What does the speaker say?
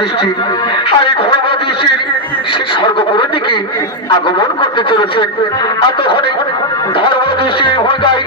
দৃষ্টি আর এই ধর্ম দৃষ্টির সেই স্বর্গপুরের দিকে আগমন করতে চলেছে। আর তখন ধর্ম দৃষ্টির ভূমিকায়